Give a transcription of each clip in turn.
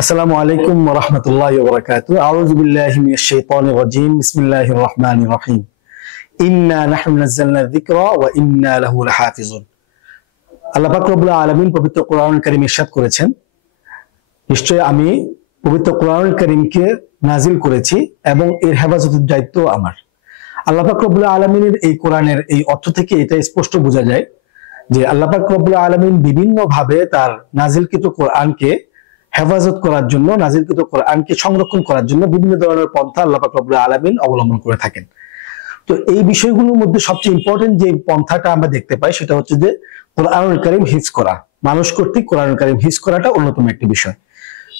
আসসালামু আলাইকুম ওয়া রাহমাতুল্লাহি ওয়া বারাকাতুহু। আউযু বিল্লাহি মিনাশ শাইতানির রাজীম। বিসমিল্লাহির রাহমানির রাহিম। ইন্না নাহনু নাযালনা যিকরা ওয়া ইন্না লাহু লাহাফিজুন। আল্লাহ পাক রব্বুল আলামিন পবিত্র কোরআনুল কারীমে ইরশাদ করেছেন, নিশ্চয় আমি পবিত্র কোরআনুল কারীমকে নাজিল করেছি এবং এর হেফাজতের দায়িত্ব আমার। আল্লাহ পাক রব্বুল আলামিনের এই কোরআনের এই অর্থ থেকে এটা স্পষ্ট বোঝা যায় যে আল্লাহ পাক রব্বুল আলামিন বিভিন্ন ভাবে তার নাজিলকৃত কোরআনকে হেফাজত করার জন্য, নাজিলকৃত কোরআনকে সংরক্ষণ করার জন্য বিভিন্ন ধরনের পন্থা আল্লাহ পাক রব্বুল আলামিন অবলম্বন করে থাকেন। তো এই বিষয়গুলোর মধ্যে সবচেয়ে ইম্পর্টেন্ট যে পন্থাটা আমরা দেখতে পাই সেটা হচ্ছে যে কোরআনুল কারীম হিফজ করা, মানুষ কর্তৃক কোরআনুল কারীম হিফজ করাটা অন্যতম একটি বিষয়।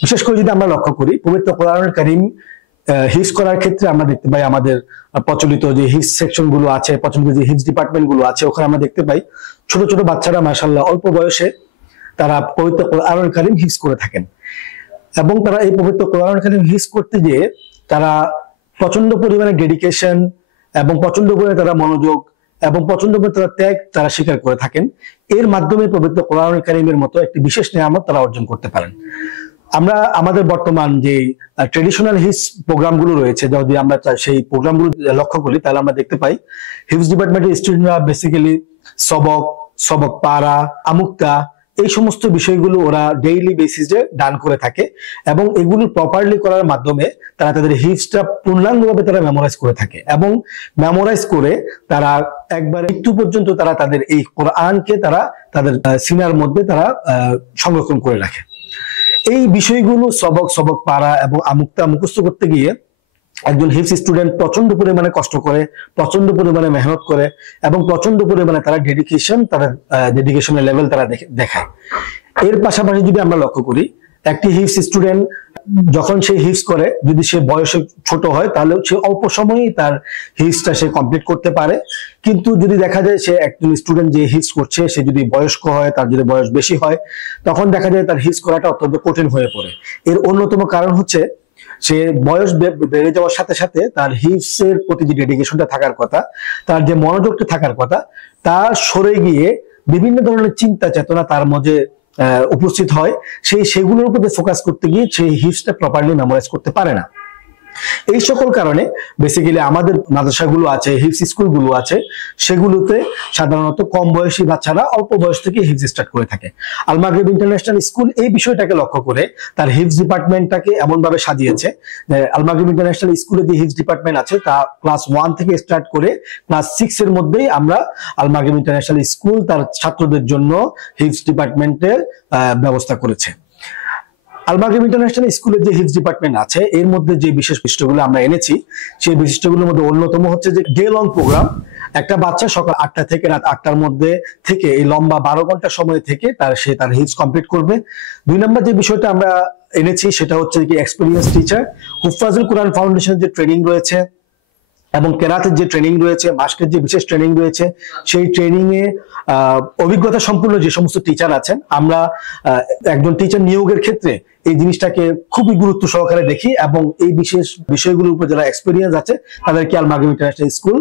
বিশেষ করে যদি আমরা লক্ষ্য করি পবিত্র কোরআনুল কারীম হিফজ করার ক্ষেত্রে আমরা দেখতে পাই আমাদের প্রচলিত যে হিফজ সেকশন গুলো আছে, প্রচলিত যে হিফজ ডিপার্টমেন্ট গুলো আছে, ওখানে আমরা দেখতে পাই ছোট ছোট বাচ্চারা মাশাআল্লাহ অল্প বয়সে তারা পবিত্র কোরআনুল কারীম হিফজ করে থাকেন এবং তারা এই পবিত্র কোরআনুল কারীম হিফজ করতে গিয়ে তারা প্রচন্ড পরিমাণে ডেডিকেশন এবং প্রচন্ড পরিমাণে তারা মনোযোগ এবং প্রচন্ড পরিমাণে তারা ত্যাগ তারা স্বীকার করে থাকেন। এর মাধ্যমে পবিত্র কোরআনুল কারীমের মতো একটি বিশেষ নিয়ামত তারা অর্জন করতে পারেন। আমরা আমাদের বর্তমান যে ট্রেডিশনাল হিফজ প্রোগ্রামগুলো রয়েছে, যদি আমরা সেই প্রোগ্রামগুলো লক্ষ্য করি তাহলে আমরা দেখতে পাই হিফজ ডিপার্টমেন্টের স্টুডেন্টরা বেসিক্যালি সবক পারা, আমুক্তা, এই সমস্ত বিষয়গুলো ওরা ডেইলি বেসিসে ডান করে থাকে এবং এগুলো প্রপারলি করার মাধ্যমে তারা তাদের হিফজটা পূর্ণাঙ্গভাবে তারা মেমোরাইজ করে থাকে এবং মেমোরাইজ করে তারা একবার মৃত্যু পর্যন্ত তারা তাদের এই কোরআনকে তারা তাদের সিনার মধ্যে তারা সংরক্ষণ করে রাখে। এই বিষয়গুলো সবক পারা এবং আমুক্তা মুখস্থ করতে গিয়ে একজন হিফজ স্টুডেন্ট প্রচন্ড পরিমাণে কষ্ট করে, প্রচন্ড পরিমাণে মেহনত করে এবং প্রচন্ড পরিমাণে তারা ডেডিকেশনের লেভেল তারা দেখায়। এর পাশাপাশি যদি আমরা লক্ষ্য করি একটি হিফজ স্টুডেন্ট যখন সে হিফজ করে, যদি সে বয়সে ছোট হয় তাহলে সে অল্প সময়েই তার হিফজটা সে কমপ্লিট করতে পারে। কিন্তু যদি দেখা যায় সে একজন স্টুডেন্ট যে হিফজ করছে সে যদি বয়স্ক হয়, তার যদি বয়স বেশি হয়, তখন দেখা যায় তার হিফজ করাটা অত্যন্ত কঠিন হয়ে পড়ে। এর অন্যতম কারণ হচ্ছে সে বয়স বেড়ে যাওয়ার সাথে সাথে তার হিফজের প্রতি যে ডেডিকেশনটা থাকার কথা, তার যে মনোযোগটা থাকার কথা, তা সরে গিয়ে বিভিন্ন ধরনের চিন্তা চেতনা তার মধ্যে উপস্থিত হয়। সেগুলোর উপর ফোকাস করতে গিয়ে সেই হিফজটা প্রপারলি মেমোরাইজ করতে পারে না। এই সকল কারণে বেসিক্যালি আমাদের মাদ্রাসাগুলো আছে, হিফজ স্কুলগুলো আছে, সেগুলোতে সাধারণত কম বয়সী বাচ্চারা অল্প বয়স থেকে হিফজ স্টার্ট করে থাকে। আল মাগরিব ইন্টারন্যাশনাল স্কুল এই বিষয়টাকে লক্ষ্য করে তার হিফজ ডিপার্টমেন্টটাকে এমন ভাবে সাজিয়েছে যে আল মাগরিব ইন্টারন্যাশনাল স্কুলে যে হিফজ ডিপার্টমেন্ট আছে তা ক্লাস 1 থেকে স্টার্ট করে ক্লাস 6 এর মধ্যেই আমরা আল মাগরিব ইন্টারন্যাশনাল স্কুল তার ছাত্রদের জন্য হিফজ ডিপার্টমেন্টের ব্যবস্থা করেছে। আল মাগরিব ইন্টারন্যাশনাল স্কুলের যে হিফজ ডিপার্টমেন্ট আছে এর মধ্যে যে বিশেষ বৈশিষ্ট্যগুলো আমরা এনেছি সেই বৈশিষ্ট্যগুলোর মধ্যে অন্যতম হচ্ছে যে ডে লং প্রোগ্রাম। একটা বাচ্চা সকাল 8টা থেকে রাত 8টার মধ্যে থেকে এই লম্বা 12 ঘন্টা সময় থেকে সে তার হিফজ কমপ্লিট করবে। 2 নম্বর যে বিষয়টা আমরা এনেছি সেটা হচ্ছে কি এক্সপেরিয়েন্স টিচার। হুফাজুল কোরআন ফাউন্ডেশনের যে ট্রেনিং রয়েছে এবং কেরাতের যে ট্রেনিং রয়েছে, মাস্কের যে বিশেষ ট্রেনিং রয়েছে, সেই ট্রেনিং এ অভিজ্ঞতা সম্পন্ন যে সমস্ত টিচার আছেন, আমরা একজন টিচার নিয়োগের ক্ষেত্রে এই জিনিসটাকে খুবই গুরুত্ব সহকারে দেখি এবং এই বিশেষ বিষয়গুলোর উপর যারা এক্সপেরিয়েন্স আছে তাদেরকে আল মাগরিব ইন্টারন্যাশনাল স্কুল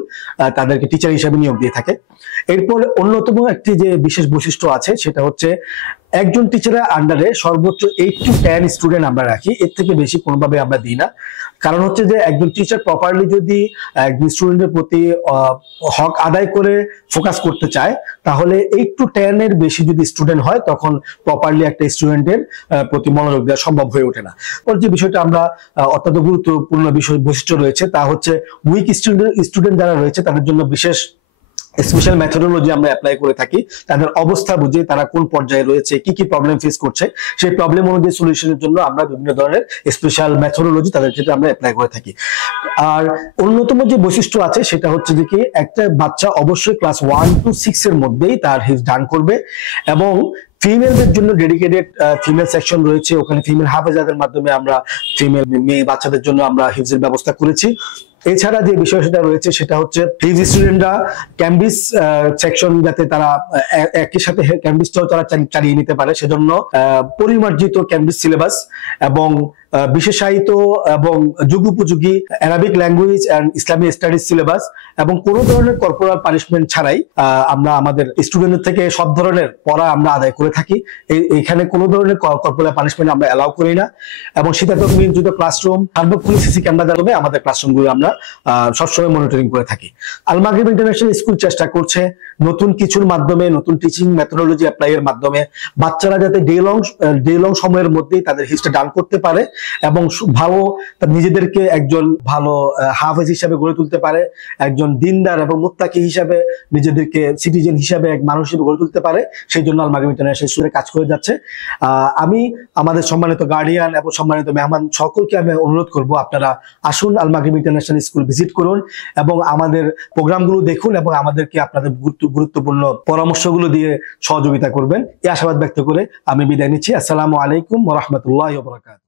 তাদেরকে টিচার হিসেবে নিয়োগ দিয়ে থাকে। এরপর অন্যতম একটি যে বিশেষ বৈশিষ্ট্য আছে সেটা হচ্ছে একজন টিচারের আন্ডারে সর্বোচ্চ 8 to 10 স্টুডেন্ট আমরা রাখি, এর থেকে বেশি কোনোভাবে আমরা দিই না। কারণ হচ্ছে যে একজন টিচার প্রপারলি যদি একজন স্টুডেন্টের প্রতি হক আদায় করে ফোকাস করতে চায় তাহলে 8 to 10 এর বেশি যদি স্টুডেন্ট হয় তখন প্রপারলি একটা স্টুডেন্টের প্রতি মনোযোগ দেওয়া সম্ভব হয়ে ওঠে না। পর যে বিষয়টা আমরা অত্যন্ত গুরুত্বপূর্ণ বৈশিষ্ট্য রয়েছে তা হচ্ছে উইক স্টুডেন্ট যারা রয়েছে তাদের জন্য বিশেষ স্পেশাল মেথোডোলজি আমরা অ্যাপ্লাই করে থাকি। তাদের অবস্থা বুঝে তারা কোন পর্যায়ে রয়েছে, কি কি প্রবলেম ফেস করছে, সেই প্রবলেম অনুযায়ী সলিউশনের জন্য আমরা বিভিন্ন ধরনের স্পেশাল মেথোডোলজি তাদের ক্ষেত্রে আমরা অ্যাপ্লাই করে থাকি। আর অন্যতম যে বৈশিষ্ট্য আছে সেটা হচ্ছে যে কি একটা বাচ্চা অবশ্যই ক্লাস 1 to 6 এর মধ্যেই তার হিফজ ডান করবে এবং ফিমেলদের জন্য ডেডিকেটেড ফিমেল সেকশন রয়েছে, ওখানে ফিমেল হাফেজাদের মাধ্যমে আমরা ফিমেল মেয়ে বাচ্চাদের জন্য আমরা হিফজের ব্যবস্থা করেছি। এছাড়া যে বিষয়টা রয়েছে সেটা হচ্ছে হিফজ স্টুডেন্টরা ক্যাম্বিস সেকশন যাতে তারা একই সাথে ক্যাম্বিসটাও তারা চালিয়ে নিতে পারে সেজন্য পরিমার্জিত ক্যাম্বিস সিলেবাস এবং বিশেষায়িত এবং যুগোপযোগী Arabic language and Islamic studies syllabus এবং কোনো ধরনের কর্পোরাল পানিশমেন্ট ছাড়াই আমরা আমাদের স্টুডেন্টদের থেকে সব ধরনের পড়া আমরা আদায় করে থাকি। এখানে কোনো ধরনের কর্পোরাল পানিশমেন্ট আমরা অ্যালাউ করি না এবং শীতাতপ নিয়ন্ত্রিত ক্লাসরুম, সার্বক্ষণিক সিসি ক্যামেরা দ্বারা আমাদের ক্লাসরুমগুলো আমরা সবসময় মনিটরিং করে থাকি। আল মাগরিব ইন্টারন্যাশনাল স্কুল চেষ্টা করছে নতুন কিছুর মাধ্যমে, নতুন টিচিং মেথোডোলজি অ্যাপ্লাই এর মাধ্যমে বাচ্চারা যাতে ডে লং সময়ের মধ্যেই তাদের হিস্ট্রি ডান করতে পারে এবং ভালো নিজেদেরকে একজন ভালো হাফেজ হিসাবে গড়ে তুলতে পারে, একজন দিনদার এবং মুত্তাকি হিসাবে নিজেদেরকে সিটিজেন হিসাবে এক মানুষ হিসেবে গড়ে তুলতে পারে, সেই জন্য আল মাগরিব ইন্টারন্যাশনাল স্কুলে কাজ করে যাচ্ছে। আমি আমাদের সম্মানিত গার্ডিয়ান এবং সম্মানিত মেহমান সকলকে আমি অনুরোধ করব, আপনারা আসুন আল মাগরিব ইন্টারন্যাশনাল স্কুল ভিজিট করুন এবং আমাদের প্রোগ্রামগুলো দেখুন এবং আমাদেরকে আপনাদের গুরুত্বপূর্ণ পরামর্শগুলো দিয়ে সহযোগিতা করবেন, এই আশাবাদ ব্যক্ত করে আমি বিদায় নিচ্ছি। আসসালামু আলাইকুম ওয়া রাহমাতুল্লাহি ওয়া বারাকাতুহু।